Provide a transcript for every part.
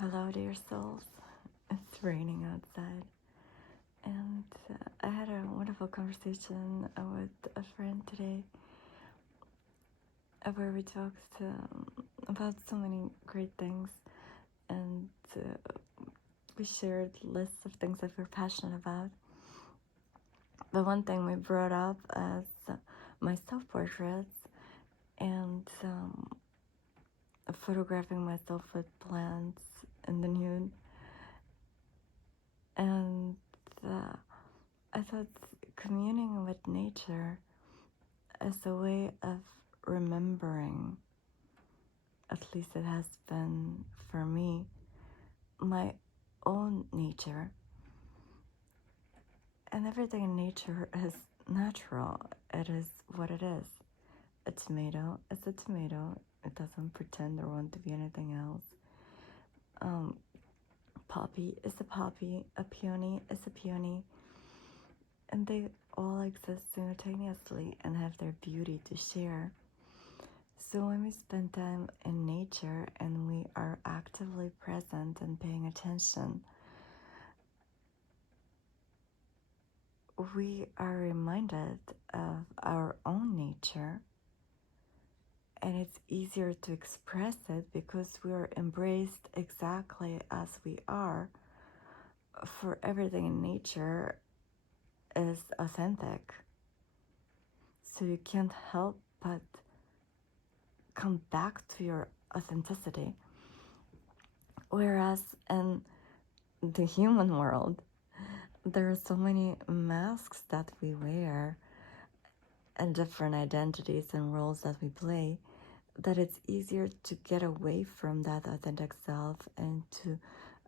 Hello, dear souls. It's raining outside, and I had a wonderful conversation with a friend today where we talked about so many great things, and we shared lists of things that we're passionate about. But one thing we brought up as my self portraits and photographing myself with plants in the nude, and I thought communing with nature as a way of remembering, at least it has been for me, my own nature. And everything in nature is natural. It is what it is. A tomato is a tomato. It doesn't pretend or want to be anything else. Poppy is a poppy. A peony is a peony. And they all exist simultaneously and have their beauty to share. So when we spend time in nature and we are actively present and paying attention, we are reminded of our own nature, and it's easier to express it because we are embraced exactly as we are. For everything in nature is authentic. So you can't help but come back to your authenticity. Whereas in the human world, there are so many masks that we wear and different identities and roles that we play that it's easier to get away from that authentic self and to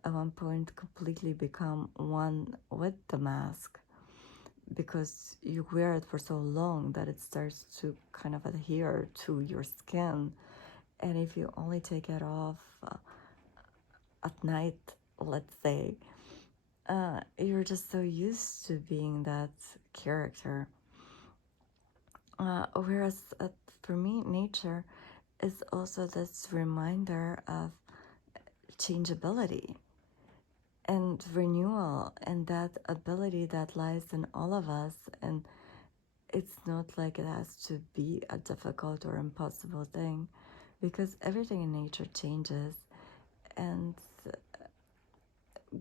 at one point completely become one with the mask, because you wear it for so long that it starts to kind of adhere to your skin. And if you only take it off at night, let's say, you're just so used to being that character. Whereas for me, nature is also this reminder of changeability and renewal, and that ability that lies in all of us. And it's not like it has to be a difficult or impossible thing, because everything in nature changes and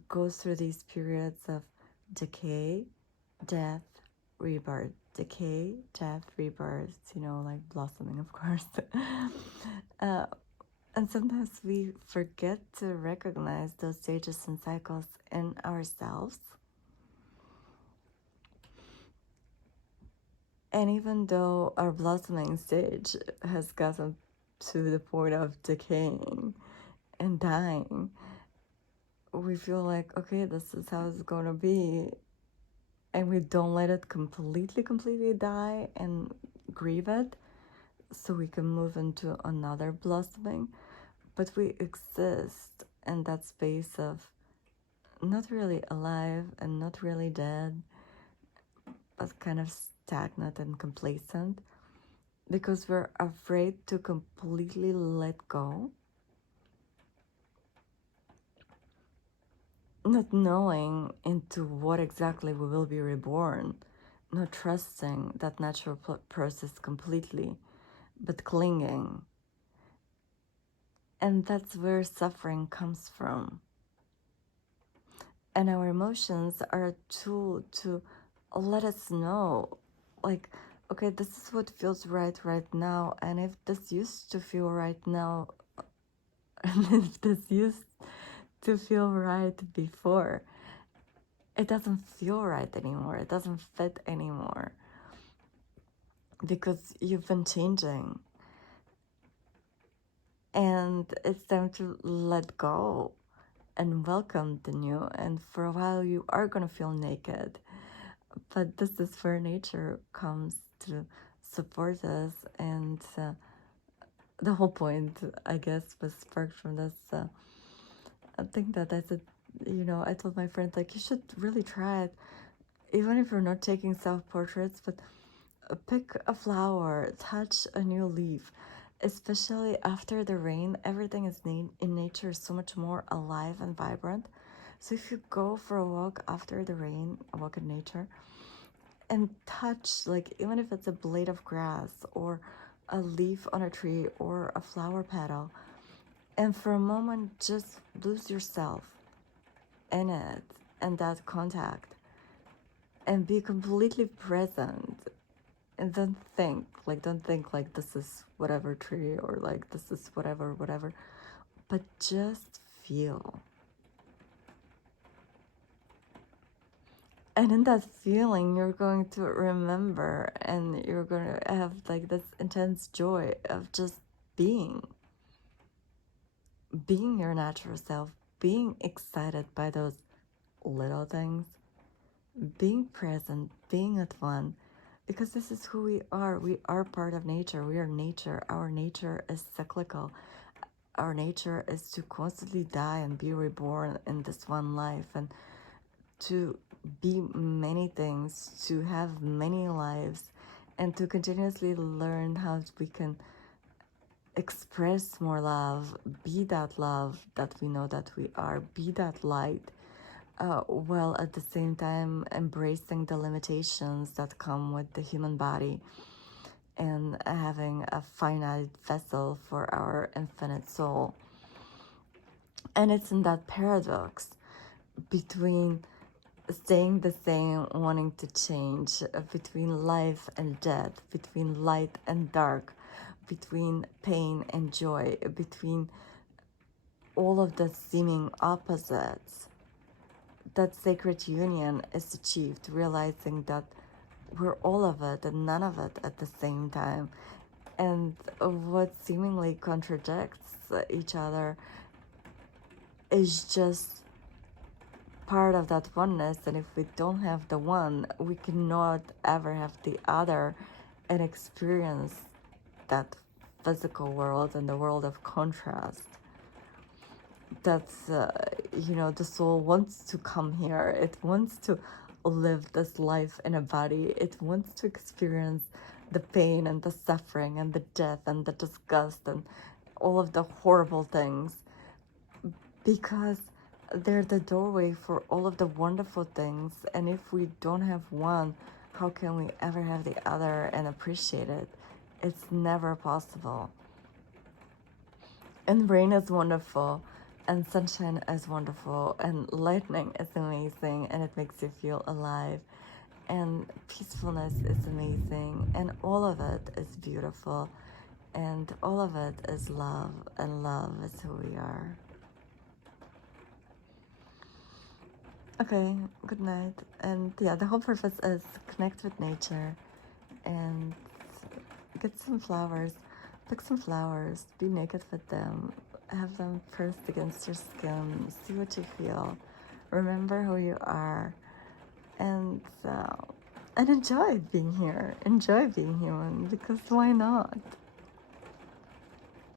goes through these periods of decay, death, rebirth. Decay, death, rebirth, like blossoming, of course. And sometimes we forget to recognize those stages and cycles in ourselves. And even though our blossoming stage has gotten to the point of decaying and dying, we feel like, okay, this is how it's going to be. And we don't let it completely die and grieve it so we can move into another blossoming. But we exist in that space of not really alive and not really dead, but kind of stagnant and complacent, because we're afraid to completely let go, not knowing into what exactly we will be reborn, not trusting that natural process completely, but clinging. And that's where suffering comes from. And our emotions are a tool to let us know, like, okay, this is what feels right now. And if this used to feel right now, and if this used to feel right before, it doesn't feel right anymore. It doesn't fit anymore, because you've been changing. And it's time to let go and welcome the new. And for a while, you are going to feel naked. But this is where nature comes to support us. And the whole point, I guess, was sparked from this thing that I said, I told my friend, like, you should really try it. Even if you're not taking self-portraits, but pick a flower, touch a new leaf. especially after the rain, everything is in nature is so much more alive and vibrant. So if you go for a walk after the rain, a walk in nature, and touch, like, even if it's a blade of grass or a leaf on a tree or a flower petal, and for a moment just lose yourself in it and that contact and be completely present, and don't think like this is whatever tree or like this is whatever, but just feel. And in that feeling, you're going to remember, and you're going to have like this intense joy of just being your natural self, being excited by those little things, being present, being at one, because this is who we are. We are part of nature. We are nature. Our nature is cyclical. Our nature is to constantly die and be reborn in this one life, and to be many things, to have many lives, and to continuously learn how we can express more love, be that love that we know that we are, be that light, while at the same time embracing the limitations that come with the human body and having a finite vessel for our infinite soul. And it's in that paradox between staying the same, wanting to change, between life and death, between light and dark, between pain and joy, between all of the seeming opposites, that sacred union is achieved, realizing that we're all of it and none of it at the same time. And what seemingly contradicts each other is just part of that oneness. And if we don't have the one, we cannot ever have the other and experience that physical world and the world of contrast. That's the soul wants to come here. It wants to live this life in a body. It wants to experience the pain and the suffering and the death and the disgust and all of the horrible things, because they're the doorway for all of the wonderful things. And if we don't have one, how can we ever have the other and appreciate it? It's never possible. And rain is wonderful, and sunshine is wonderful, and lightning is amazing, and it makes you feel alive, and peacefulness is amazing, and all of it is beautiful, and all of it is love, and love is who we are. Okay, good night. And yeah, the whole purpose is connect with nature and get some flowers, pick some flowers, be naked with them, have them pressed against your skin, see what you feel, remember who you are, and enjoy being here, enjoy being human, because why not?